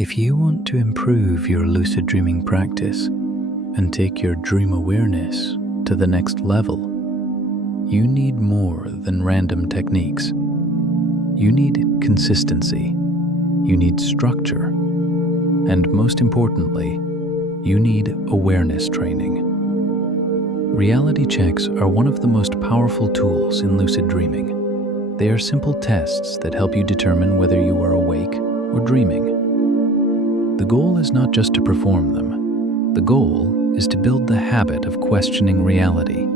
If you want to improve your lucid dreaming practice and take your dream awareness to the next level, you need more than random techniques. You need consistency, you need structure, and most importantly, you need awareness training. Reality checks are one of the most powerful tools in lucid dreaming. They are simple tests that help you determine whether you are awake or dreaming. The goal is not just to perform them. The goal is to build the habit of questioning reality.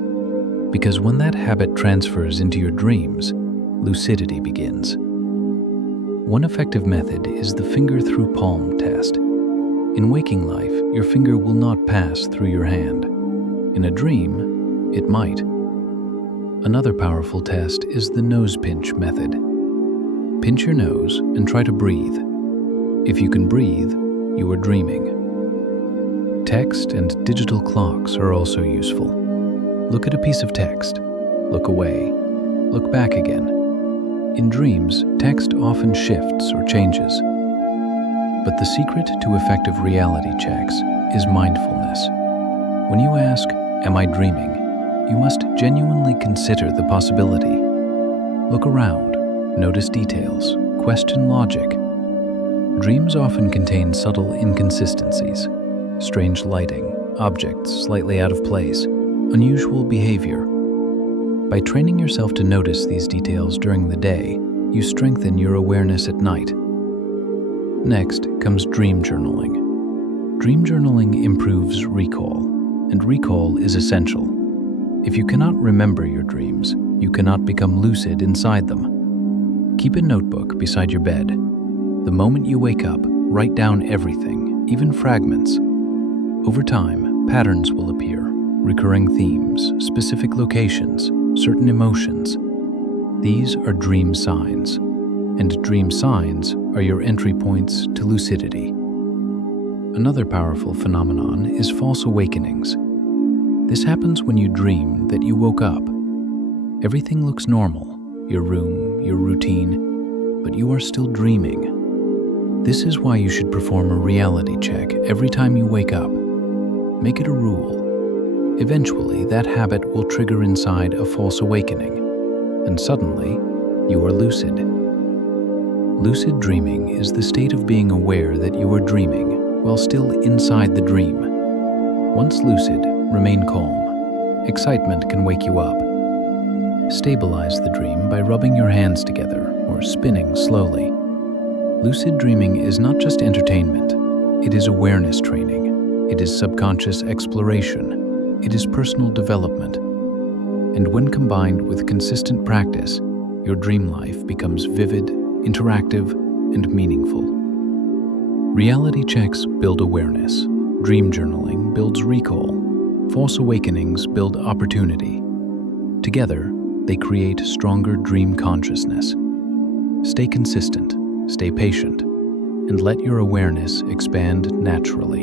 Because when that habit transfers into your dreams, lucidity begins. One effective method is the finger through palm test. In waking life, your finger will not pass through your hand. In a dream, it might. Another powerful test is the nose pinch method. Pinch your nose and try to breathe. If you can breathe, you are dreaming. Text and digital clocks are also useful. Look at a piece of text, look away, look back again. In dreams, text often shifts or changes. But the secret to effective reality checks is mindfulness. When you ask, "Am I dreaming?" you must genuinely consider the possibility. Look around, notice details, question logic. Dreams often contain subtle inconsistencies, strange lighting, objects slightly out of place, unusual behavior. By training yourself to notice these details during the day, you strengthen your awareness at night. Next comes dream journaling. Dream journaling improves recall, and recall is essential. If you cannot remember your dreams, you cannot become lucid inside them. Keep a notebook beside your bed. The moment you wake up, write down everything, even fragments. Over time, patterns will appear, recurring themes, specific locations, certain emotions. These are dream signs, and dream signs are your entry points to lucidity. Another powerful phenomenon is false awakenings. This happens when you dream that you woke up. Everything looks normal, your room, your routine, but you are still dreaming. This is why you should perform a reality check every time you wake up. Make it a rule. Eventually, that habit will trigger inside a false awakening, and suddenly, you are lucid. Lucid dreaming is the state of being aware that you are dreaming while still inside the dream. Once lucid, remain calm. Excitement can wake you up. Stabilize the dream by rubbing your hands together or spinning slowly. Lucid dreaming is not just entertainment. It is awareness training. It is subconscious exploration. It is personal development. And when combined with consistent practice, your dream life becomes vivid, interactive, and meaningful. Reality checks build awareness. Dream journaling builds recall. False awakenings build opportunity. Together, they create stronger dream consciousness. Stay consistent, stay patient, and let your awareness expand naturally.